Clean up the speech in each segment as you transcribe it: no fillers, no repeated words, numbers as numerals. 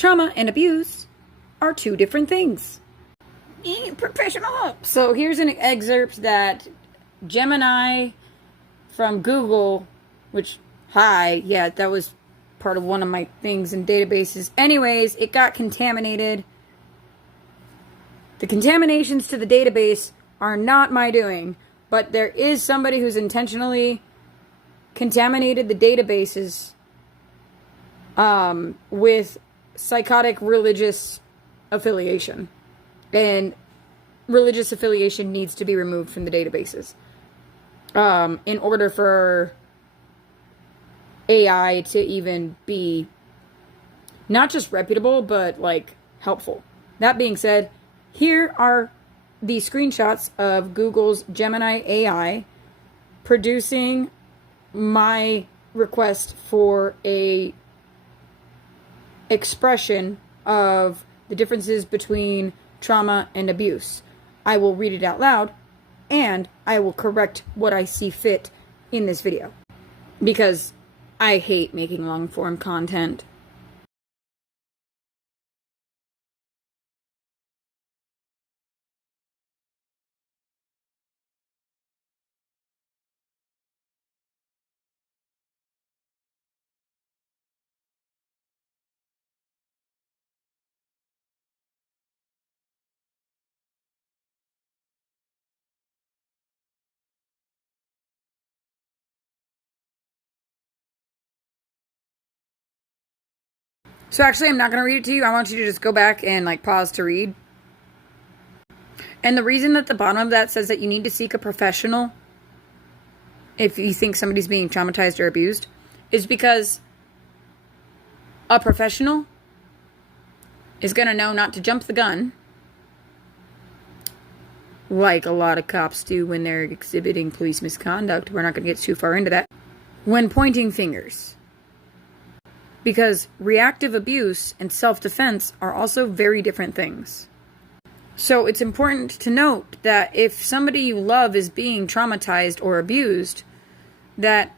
Trauma and abuse are two different things. Professional help. So here's an excerpt that Gemini from Google, which, that was part of one of my things in databases. Anyways, it got contaminated. The contaminations to the database are not my doing, but there is somebody who's intentionally contaminated the databases with psychotic religious affiliation. And religious affiliation needs to be removed from the databases in order for AI to even be not just reputable, but like helpful. That being said, here are the screenshots of Google's Gemini AI producing my request for a expression of the differences between trauma and abuse. I will read it out loud, and I will correct what I see fit in this video, because I hate making long-form content. So actually, I'm not going to read it to you. I want you to just go back and like pause to read. And the reason that the bottom of that says that you need to seek a professional if you think somebody's being traumatized or abused is because a professional is going to know not to jump the gun like a lot of cops do when they're exhibiting police misconduct. We're not going to get too far into that. When pointing fingers. Because reactive abuse and self-defense are also very different things. So it's important to note that if somebody you love is being traumatized or abused, that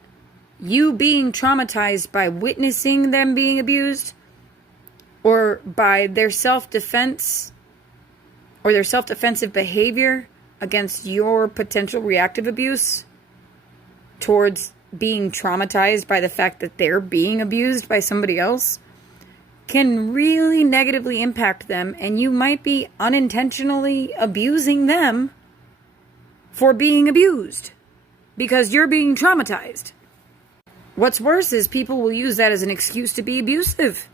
you being traumatized by witnessing them being abused or by their self-defense or their self-defensive behavior against your potential reactive abuse towards being traumatized by the fact that they're being abused by somebody else can really negatively impact them, and you might be unintentionally abusing them for being abused because you're being traumatized. What's worse is people will use that as an excuse to be abusive.